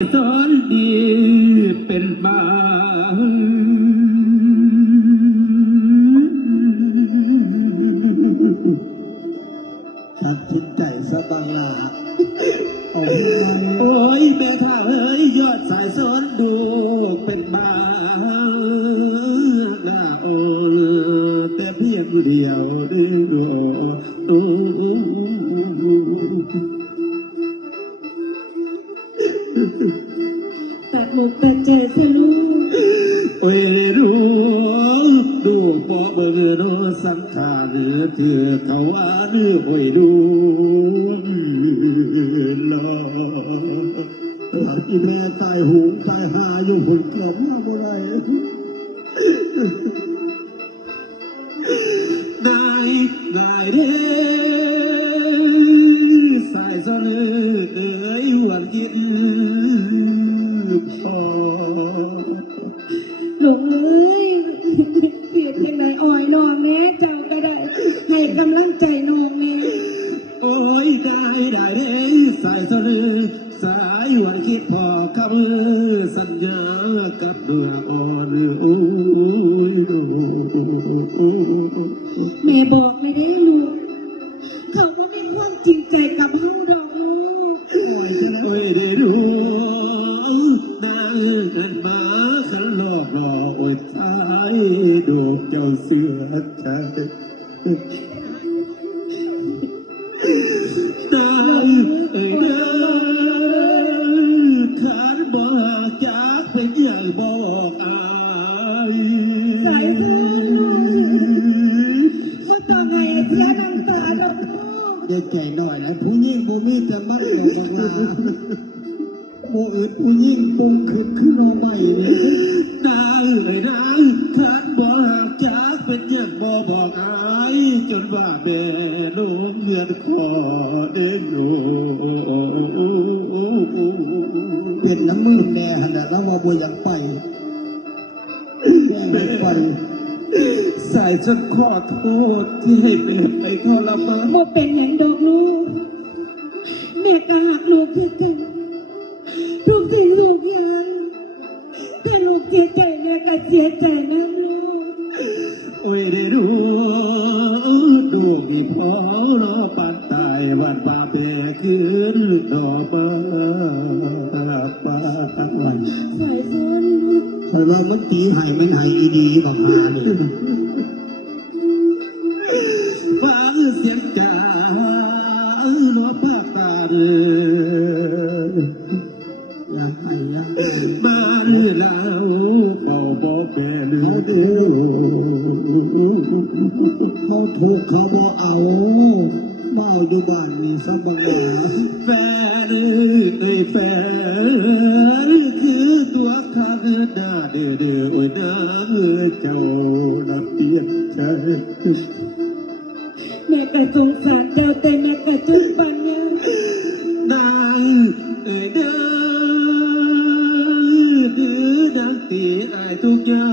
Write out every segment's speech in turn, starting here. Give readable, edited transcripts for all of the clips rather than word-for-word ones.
สอนดีเป็นบ้าตัดสินใจสบางลาโอ้ยแม่ข้าเอ้ยยอดสายสอนดูเป็นบ้าหน้าอ่อนแต่เพียงเดียวดึงดูตัดหมกตัดใจเสียลูกโอ้ยรู้ดูปอเบอร์โนสังขารเถื่อเขาว่าเนื้อโอ้ยดูลออีแม่ตายหูตายหาอยู่ผลเกือบมาบ่ได้ได้เด้สายสนเอ้ยหวนคิดพอลูกเอ้ยเสียที่ไหนอ่อยน้องแน่เจ้าก็ได้ให้กำลังใจน้องแน่โอ้ยได้เด้สายสนสายหวนคิดพอคำสัญญากับดวงอ่อนโอ้ยแม่บอกเลยได้ลูกเขาก็มีความจริงใจกับเฮาดอกลูกโอ้ยจะโอ้ยได้รู้นางเกินมาขันหลอกหลอกโอ้ยตายดูเจ้าเสือใจนางเอ้ยเด้อขันบอกจากเป็นใหญ่บอกอายสายเส้นลูกมันต้องไงเสียน้ำตาดอกลูกเด็กแก่หน่อยนะผู้หญิงบ่มีแต่มัดบอกบางลาโมอึดผู้หญิงปงขึ้นรอใหม่นี่นางเอ้ยนางขันบอกจากเป็นใหญ่บอกอายจนว่าแม่ลูกเงินขอเด้งโนเป็นน้ำมือแน่ขนาดแล้วว่าบ่อยากไปแม่ไปสายฉันขอโทษที่ให้แม่ไปทรมานบ่เป็นอย่างดอกลูกแม่ก็หักลูกเพื่อกันทุกสิ่งทุกอย่างถ้าลูกเสียใจแม่ก็เสียใจนะลูกโอ้ยได้รู้ดูมีพอรอปานตายวันป่าเบขึ้นดอกมาป่าวันสายซ้อนลูกคอยว่ามันตีหายมันหายอีดีบักฮานี่ฟังเสียงกาล้อภาคตาเดืออยากให้มาเรือแล้วเป่าบ่แม่เรือเดียวเขาถูกเขาบ่เอามาเอาอยู่บ้านนี่สักบางหาแฟนเอ้ยแฟนคือตัวข้าหน้าเดือโอ้ยน้าเจ้าหน้าเปลี่ยนใจแม่ก็สงสารเจ้าแต่แม่ก็จนปัญญนางเอ้ยเด้อดื้อนางตีอายทุกอย่า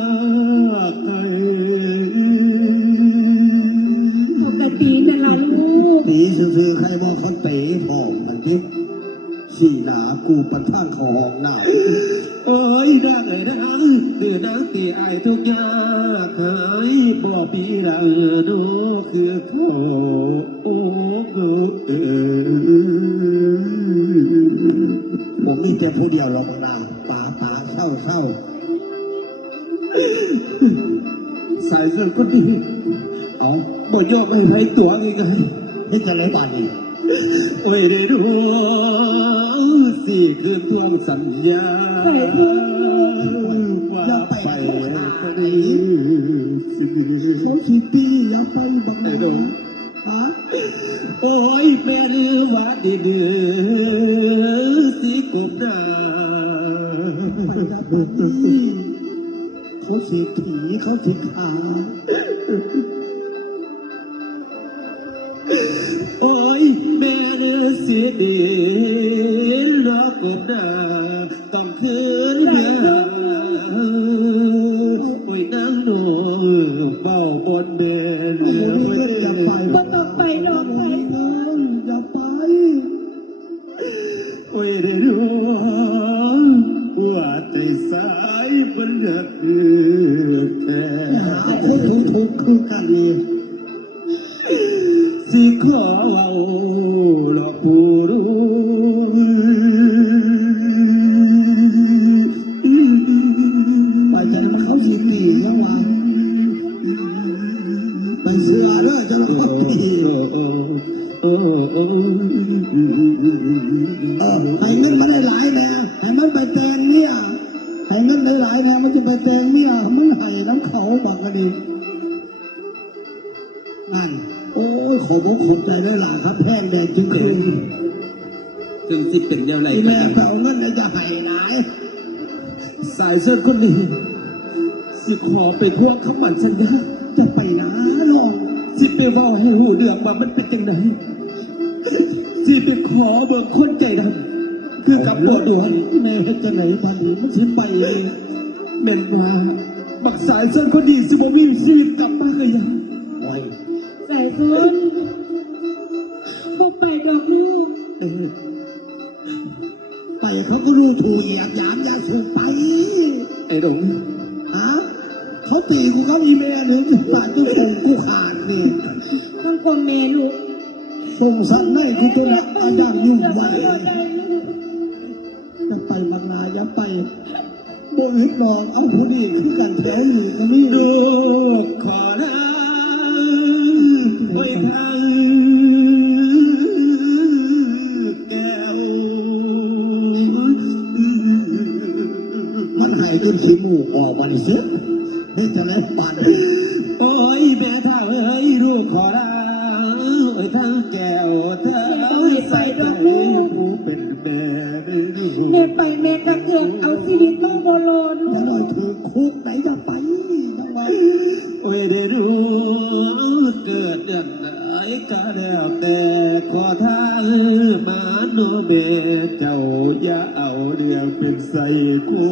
งปกตินั่นล่ะลูกตีซื่อๆใครบอกเขาเตะทองมันทิพสี่หนากูประท่านเขาห้องหน้าโอ้ยนางเอ้ยนางดื้อนางตีอายทุกอย่างเคยบ่ปีรังโนคือเขาโอ้เอผมมีแต่ผู้เดียวหรอกนางป่าเศร้าสายเส้นก็ดีเอาบ่ยอมให้ให้ตัวไงนี่จะเลยบาดนี่โอ้ยได้รู้สิคืนทวงสัญญาอย่าไปเขาดีเขาสิปีอย่าไปบังไดงฮะโอ้ยแม่ดื้อว่าดีเดือสิกบหน้าไปดับดีเขาเสียถีเขาเสียขาโอ้ยแม่เดือสิดีรอกบหน้าต้องคืนเมื่อโอ้ยนางโน่เบาบนเบนอย่าไปบ่ต้องไปดอกไปอย่าไป โอ้ยได้รู้ นักแท้ หาคนทุกข์คือกันนี่ สิขอเอาหลอกผู้รู้ ไปจะมาเขาสิตียังวะไปเสือเด้อจะมาเขาตี ให้เงินมาได้หลายแน่ให้มันไปแต่งเนี่ยให้เงินได้หลายแน่มันจะไปแต่งเนี่ยมันให้น้ำเขาบักกันดินั่นโอ้ยขอบอกขอบใจได้หลายครับแพงแดงจริง ถึงสิเป็นเดียวไร ๆที่ กั แม่ น ไปเอาเงินในจะให้ไหน สายเส้นคนนี้สิขอไปทวงคำมั่นสัญญา จะไปนะน้อง สิไปเว้าให้รู้เรื่องว่ามันเป็นจังไดสิไปขอเบิกคนใจดำคือกับบัวดวง แม่เฮ็ดจะไหนบัดนี้มันสิไปเอง แม่นว่าบักสายเส้นคนนี้สิบ่มีชีวิตกลับมาเลยยัง โอ้ย สายสุนพวกไปดอกลูก ไปเขาก็รู้ถูกเหยียบหยามยาสูบไป ไอ้ดง ฮะเขาตีกูเขาอีเมลหนึ่งถึงบาทจะส่งกูขาดนี่ คนกลมเมลูก ส่งสัตว์ในกูตัวละอาย่างยุ่งไว้ จะไปบางนาอย่าไปโบยนอนเอาผู้นี้คือกันแถวนี้ก็มี ลูกขอนะไว้ทางแก้ว มันหายจนขี้มูกออกมาดิเสียนี่จะไหนปานนี้ โอ้ยแม่ท่าเอ้ยลูกขอนะไว้ทางแก้วเธอใส่ใจผู้เป็นแม่ได้ลูก แม่ไปแม่กะเกือกเอาชีวิตมาบอลน จะลอยถือคุกไหนจะไปจังหวะ โอ้ยได้รู้เกิดอย่างไหนก็แล้วแต่ขอทางมาโนเบเจ้าอย่าเอาเรื่องเป็นใส่คู่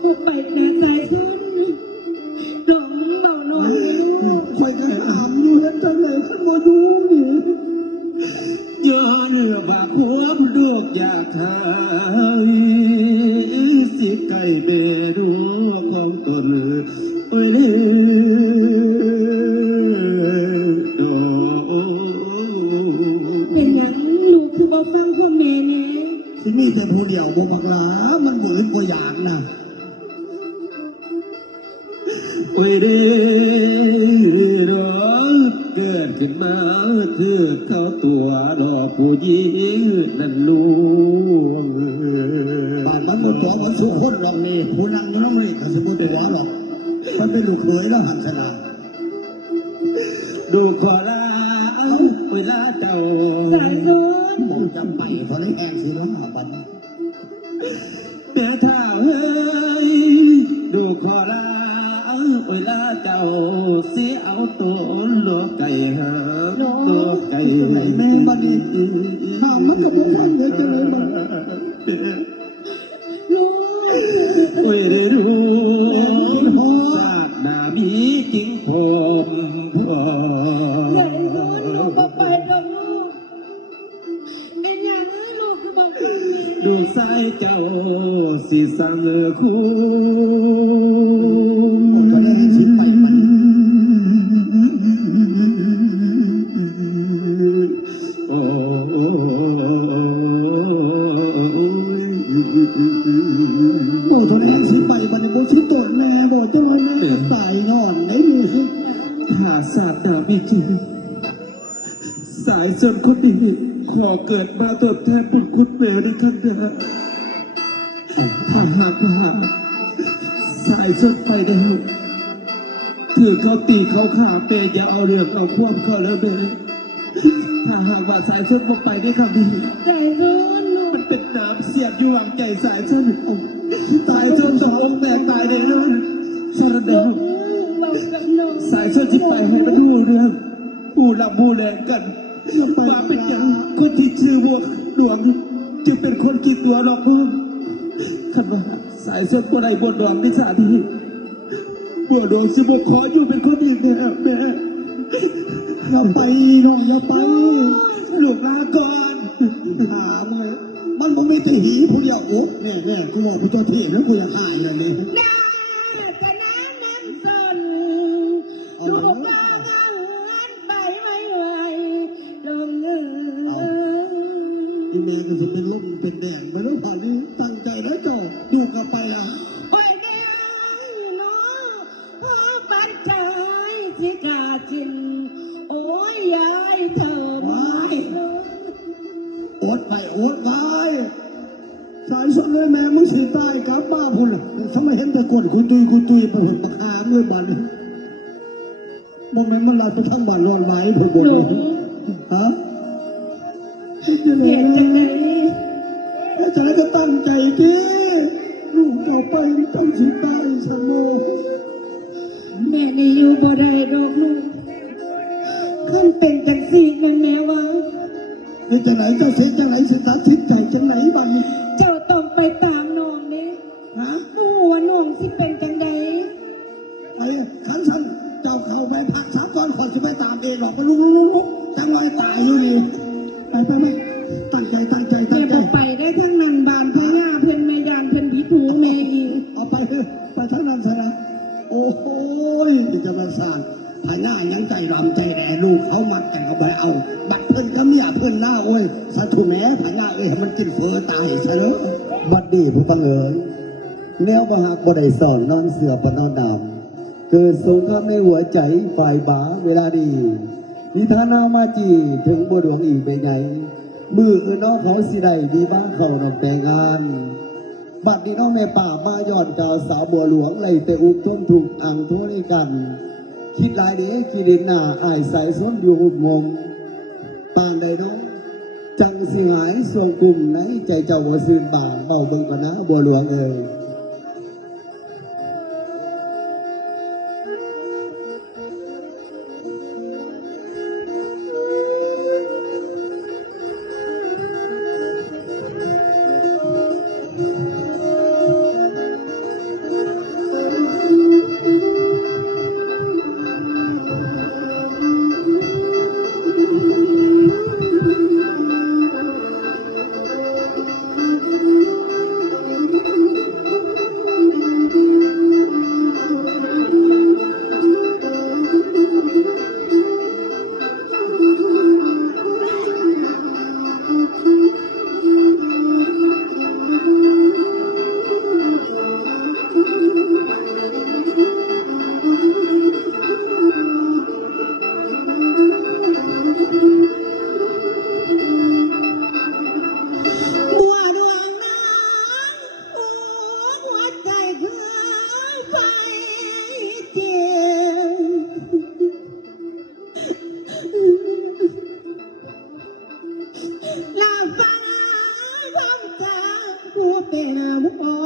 พวกไปแม่สายสุนหลงเมานอนให้ลูก คอยกันถามอยู่แล้วจังเลยขึ้นมาดูนี่ ย้อนบากควบลูกอยากหายสิไก่เบรูของตนโอ้ยเด้โด เป็นหยังลูกคือบ่ฟังพ่อแม่แน่ ที่มีแต่ผู้เดียวบ่บักหลามันบืนก็อยากนะ โอ้ยเด้รอเกิดขึ้นมาเถือเข้าตัวรอผู้หญิงนั่นลวง บ้านมันหมดตัวมันสุขคนหรอกนี่ผู้นั่งอยู่น้องนี่ก็สิบ่ตัวหรอกมันเป็นลูกเขยแล้วหันชนะ ดูขอลาเวลาเจ้า สายสุน ผมจำไปเพราะในแองศิลาบัน แม่ท่าเฮ้ยดูขอลาเวลาเจ้าเสียเอาตัวลวกไก่หาลวกไก่ ไหนแม่บัดนี้ข้ามมันก็บ่ฟังเลยจังเลยบัด ลูก โอ้ยได้รู้ศาสตร์นามีจริงผมพอ สายสุนลูกบ่ไปดอกลูกเป็นหยังเอ้ยลูกคือบ่ฟังแม่ ดูสายเจ้าสิสังคู่ ก็ได้ให้สิไปบัด โอ้ย โอ้ตัวแองสิไปบัดนี้บ่สิตดแม่บ่จังเลยแม่ก็ตายย้อนได้นี่คือ ถ้าศาสตร์นามีจริงสายส่วนคนดีขอเกิดมาตอบแทนบุญคุณแม่ในครั้งหน้าถ้าหากว่าสายส่วนไปแล้วถือเขาตีเขาขาเปย์อย่าเอาเรื่องเอาความเขาแล้วเด้อถ้าหากว่าสายส่วนบ่ไปได้คำนี้ สายสุนลูก มันเป็นน้ำเสียบอยู่หลังใจสายส่วนสายส่วนสองแตกตายเลยนะสารเดว เบากับน้อง สายเส้นที่ไปให้มันรู้เรื่องผู้หลับผู้แรงกัน ไป มาเป็นอย่างคนที่ชื่อบัวหลวงจึงเป็นคนกี่ตัวหรอกเพิ่มขันว่าสายเส้นบัวใดบัวหลวงในสาธีบัวหลวงสิบัวขออยู่เป็นคนอื่นแม่แม่ อย่าไปน้องอย่าไป หลวงลาก่อน ถามเลยมา มันบ่มีแต่หีผู้เดียวโอ้เนี่ยกูบอกผู้เจ้าที่แล้วกูอยากหายเลยนี่ น้าจะน้ำส้นลูกลางเงินไปไม่ไหวลงเงิน อีเมย์ก็จะเป็นลมเป็นแดงไปแล้วผ่านนี้ตั้งใจแล้วเจ้าดูกลับไปละ โอ้ยเดียวเนาะพ่อปันใจสิกาจินโอ้ยยายเธอไม่เลย โอดไปสายสุดเลยแม่มึงสิตายกลับบ้านพุ่นทำไมเห็นแต่กดกูตุยไปหุ่นบักหามเลยบ้านนี้บ่แม่นมันลายไปทั้งบ้านร้อนไหวพุ่นบ่ หลง ฮะ เสียจังเลย แล้วจะได้ก็ตั้งใจดิลูกเจ้าไปเจ้าสิตายสมโม แม่นี่อยู่บ่ได้ดอกลูกขึ้นเป็นจังสี่ยังแม่ว่า นี่จะไหนเจ้าเสียจะไหนสิตัดสินใจจะไหนบ้านนี้ เจ้าต้องไปตามน้องนี่ ฮะ มู่ว่าน้องสิเป็นจังใด ไปขันสันเจ้าเข้าไปพัก3 ตอนก่อนจะไปตามเองหรอกไปลุกจังลอยตายอยู่นี่ไปไหมตั้งใจ แม่บอกไปได้ทั้งนันบานพญาเพื่อนแม่ยานเพื่อนผีถูแม่อีก เอาไปทั้งนั้นซะนะโอ้โหจะมาสร้างพญายังใจรำใจแดลูกเขามาแก่งเอาไปเอาบัดเพิ่นก็เมียเพิ่นหน้าโอ้ยสัตว์ถูแม่พญามันกินเฟอตายซะเนอะบัดดีผู้ฟังเอ๋ยแนวบ่หักบ่ได้สอนนอนเสือปนอนดำเกิดสงครามในหัวใจฝ่ายบาเวลาดีนิทานนามาจีถึงบัวหลวงอีกไปไงมือน้องเขาสิได้ดีบ้าเขานำแต่งงานบัดนี้น้องแม่ป่ามาย้อนกาวสาวบัวหลวงเลยแต่อุกทนถูกอ่างทั่วในกัน คิดหลายเด็กคิดเด่นหน้าอายสายส้นอยู่หุบมมปานใดน้องจังสิหายส่วงกลุ่มไหนใจเจ้าบัวซื่นบางเบาเบิ่งกันนะบัวหลวงเอ๋ย บัวดวงน้ำหัวใจเพื่อไฟเจียวลาฟ้าความจาผู้เป็นหัว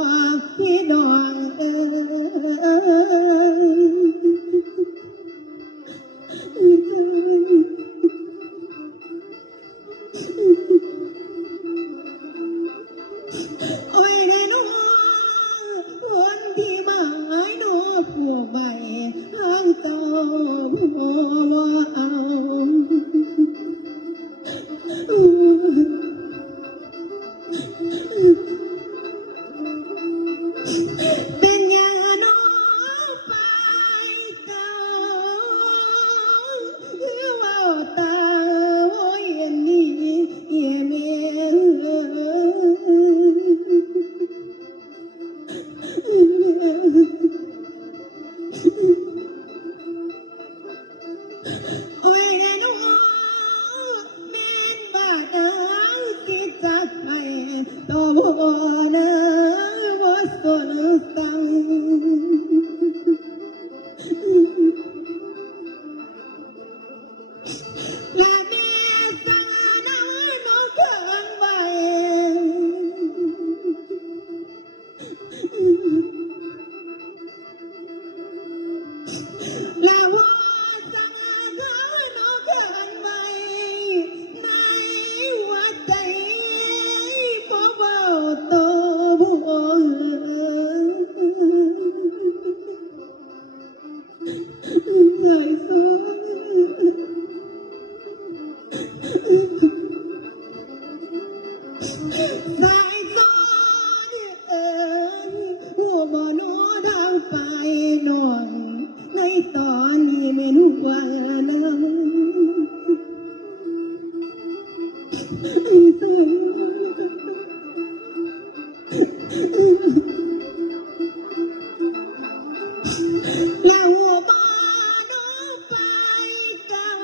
ที่ดวงโอ้ยได้น้องคนที่หมายน้องพวกใบทางเจ้าผัวเอา เป็นอย่างน้องไปเก่าว่าตาโอ้ยนี่เยี่ยมโอ้ยน้องเมียนบาดาสิจักให้ตัวบ่นะบ่สนสังและเมียสังน้อยน้องเกินไปและว่าสังเขาน้องเกินไปในหัวใจบ่เบาตัวบ่ เราบ่น้องไปกัน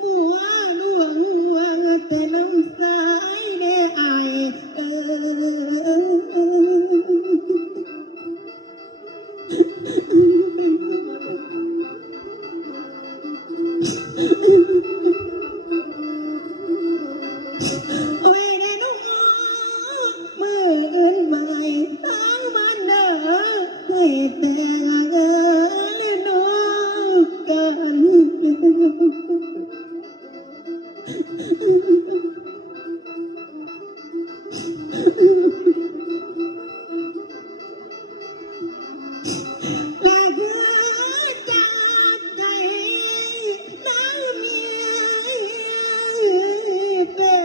บัวหลวงห่วงแต่น้ำสายแน่อายโอ้ยแน่น้องมืออื่นใหม่ตั้งมันเด้อให้แต่งเงินน้องกันลาเพื่อจากใจน้ำมีเปล่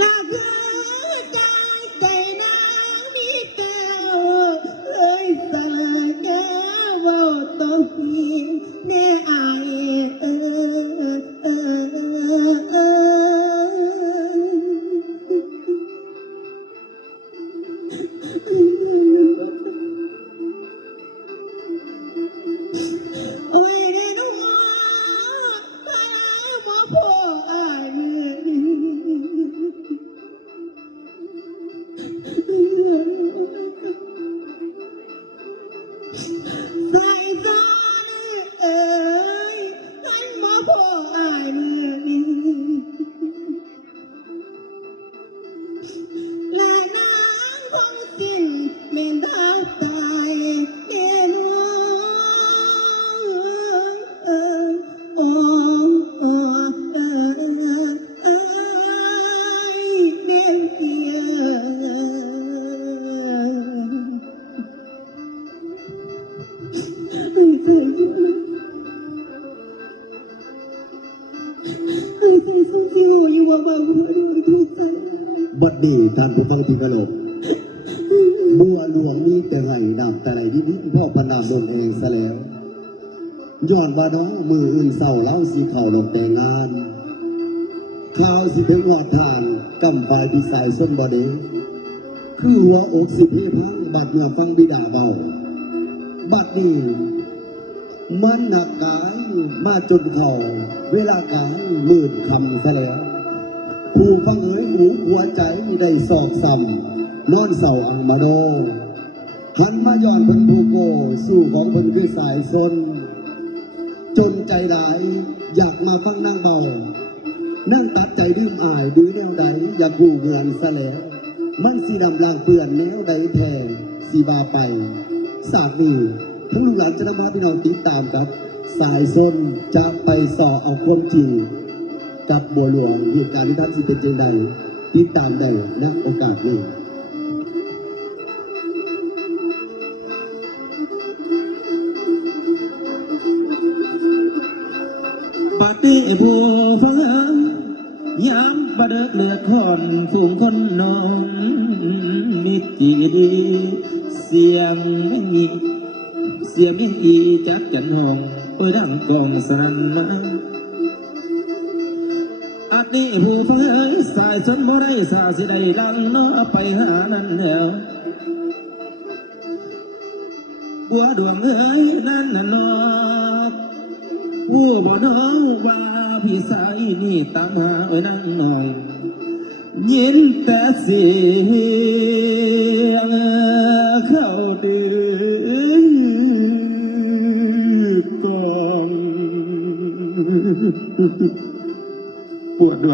ลาเพื่อจากใจน้ำมีเปล่าเอ้ยสลายแก้วเว้าต้องมีแน่อายโอ้ยเด้อน้องพาหมอพ่ออายมือนี้ใส่ซอนเอ้ยหันหมอพ่ออายมือนี้ลานางคงสิ้นเมนทับตายเดนวงโอ้โอ้เอ้ยเดียวเดียวบัดนี้ท่านผู้ฟังที่เคารพบัวหลวงมีแต่ไหลดำแต่ไหลดิบพ่อพนามบนเองซะแล้วย้อนว่าน้องมืออื่นเศร้าเล่าสีเข่าดอกแต่งงานข่าวสิถึงหอดทานกำปายดีสายส้นบอดีคือหัวอกสิเพพังบัดเมื่อฟังบิดาเบาบัดนี้มันหนักกายมาจนเข่าเวลากายมืดคำซะแล้วผู้ฟังเอ๋ยหูหัวใจได้สอกซ้ำนอนเศร้าอังมาโดหันมาย้อนเพิ่นผู้โกสู้ของเพิ่นคือสายซนจนใจหลายอยากมาฟังนั่งเบานั่งตัดใจดื่มอายดื้อแนวใดอยากกู้เงินซะแล้วมันสีดำลางเปื่อนแนวใดแทงสีบาไปสากนี้ทั้งลูกหลานจะนำมาพี่น้องติดตามกับสายซนจะไปสอเอาความจริงกับบัวหลวงเหตุการณ์ที่ท่านสิเป็นจริงใดติดตามได้ณโอกาสนี้ บัดนี้ผู้ฟังยังบัดเลือดคอนฝูงคนนอนมิตรดีเสียงไม่มีเสียงมิ่งอีจับจันห้องเปิดดังกองสนั่นนะอันนี้ผู้ฟังสายสนบ่ได้สาสิได้ลังเนาะไปหานั่นแล้วบัวดวงเอ้ยนั่นน่ะเนาะผู้บ่น้องว่าพี่สายนี่ตามหาไว้นั่งนองยินแต่เสียงเข้าดื้อกองปวดด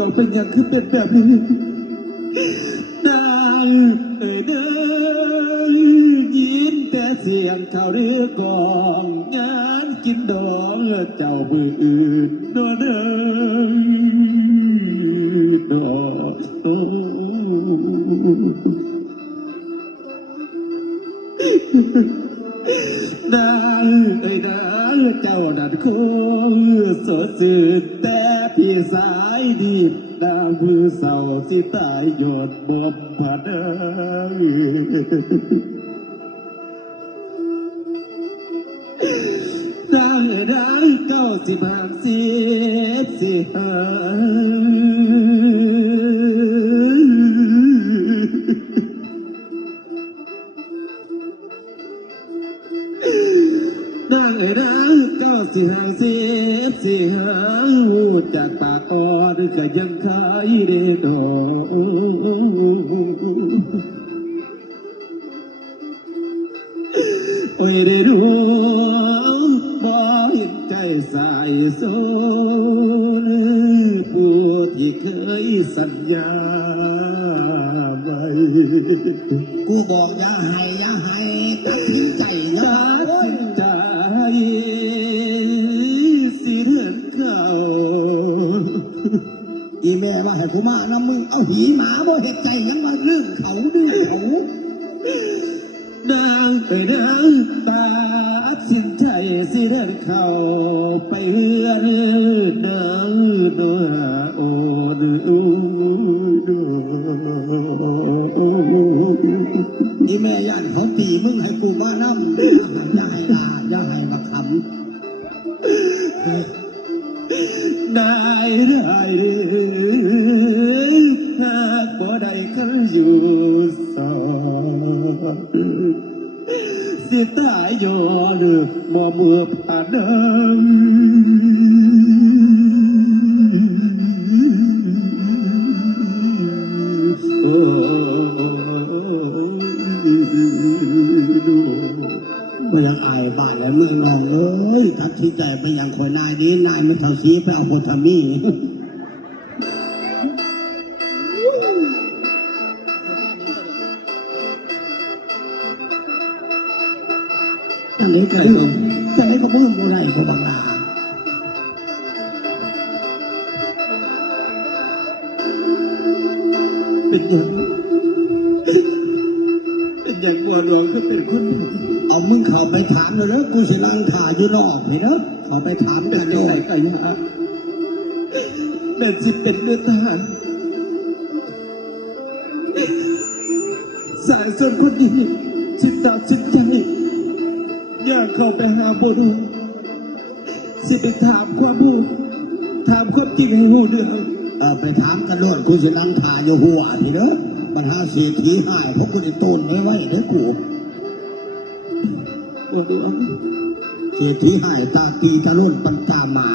วงเป็นอย่างคือเป็นแบบนี้นางเอ่ยเด้อยินแต่เสียงเขาเรือกองงานกินดองเจ้ามืออื่นนวเด้อดอกโอ้นางเอ่ยนางเจ้าดันโคสดสื่อแต่พี่สายดีนางคือเศร้าสิตายหยดบ่มผาเด้อ รัก95สิหา นางเอ๋ยนาง95สิหาหูจากปากอ่อนก็ยังขายเด้ดอกโอ้ยได้รู้บ่เห็นใจสายโซนผู้ที่เคยสัญญาไว้ กูบอกอย่าให้ตัดสินใจนะ ตัดสินใจสิเดินเข้า อีแม่ว่าให้กูมานะมึงเอาหีหมาบ่เห็ดใจยังมาเรื่องเขาดื้อเขา นางไปนางตัดสินใจสิเดินเข้าไปเฮือนนางนัวโอนู อีแม่ย่านเขาตีมึงให้กูมานำอย่าให้ลาอย่าให้มาขำ ได้หากบ่ได้เขาอยู่สอนสิตายย้อนบ่เมื่อผ่านดังโอ้ไม่ยังอายบ้านแล้วเมืองนองเอ้ยทัดที่ใจไปยังคนนายนี้นายไม่เท่าซีไปเอาโพธามีอันนี้ก็ดื้อจะให้เขาเพิ่มโบได้ก็บังลา เป็นอย่างบัวหลวงก็เป็นคนดี เอามึงเข้าไปถามเลยแล้วกูสิลังถ่ายอยู่นอกพี่เนาะเข้าไปถาม เป็ กัน น ยั โย งไงก็ยากแม่นสิเป็นเนื้อทหารสายส่วนคนดีสิตาสิใจอยากเข้าไปหาบัวหลวงสิไปถามความรู้ถามความจริงให้หูเรื่อง ไปถามกันโลดกูสิลังถ่ายอยู่หัวพี่เนาะปัญหาเศรษฐีหายเพราะกูได้ต้นไว้เด้อกู บัวหลวง เศรษฐีหายตาตีตะลุ่นปันตาหมา